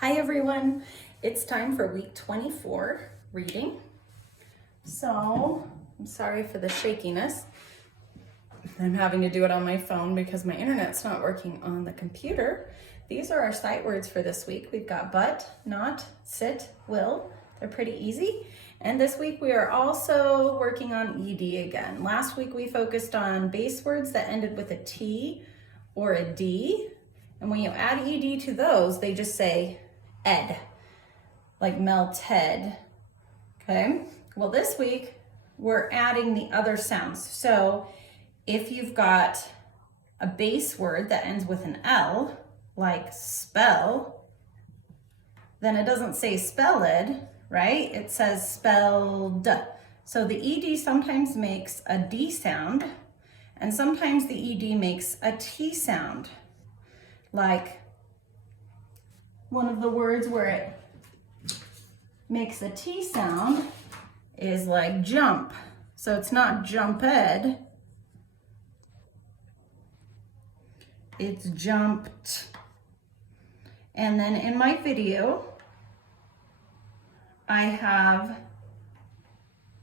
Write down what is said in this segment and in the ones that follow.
Hi everyone, it's time for week 24 reading. So, I'm sorry for the shakiness. I'm having to do it on my phone because my internet's not working on the computer. These are our sight words for this week. We've got but, not, sit, will. They're pretty easy. And this week we are also working on ED again. Last week we focused on base words that ended with a T or a D. And when you add ED to those, they just say ed, like melted, okay? Well, this week we're adding the other sounds. So if you've got a base word that ends with an L, like spell, then it doesn't say spelled, right? It says spelled. So the ED sometimes makes a D sound, and sometimes the ED makes a T sound. Like one of the words where it makes a T sound is like jump. So it's not jumped, it's jumped. And then in my video, I have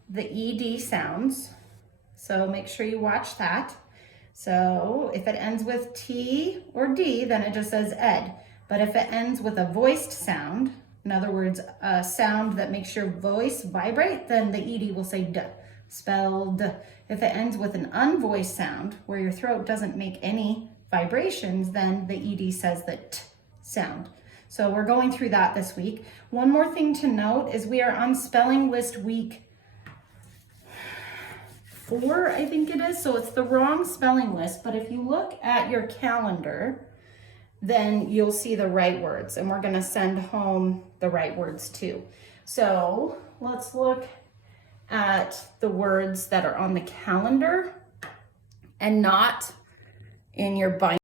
the ED sounds. So make sure you watch that. So if it ends with T or D, then it just says ed. But if it ends with a voiced sound, in other words, a sound that makes your voice vibrate, then the ED will say d, spelled. If it ends with an unvoiced sound, where your throat doesn't make any vibrations, then the ED says the t sound. So we're going through that this week. One more thing to note is we are on spelling list week 4, I think it is. So it's the wrong spelling list, but if you look at your calendar, then you'll see the right words, and we're gonna send home the right words too. So let's look at the words that are on the calendar and not in your binder.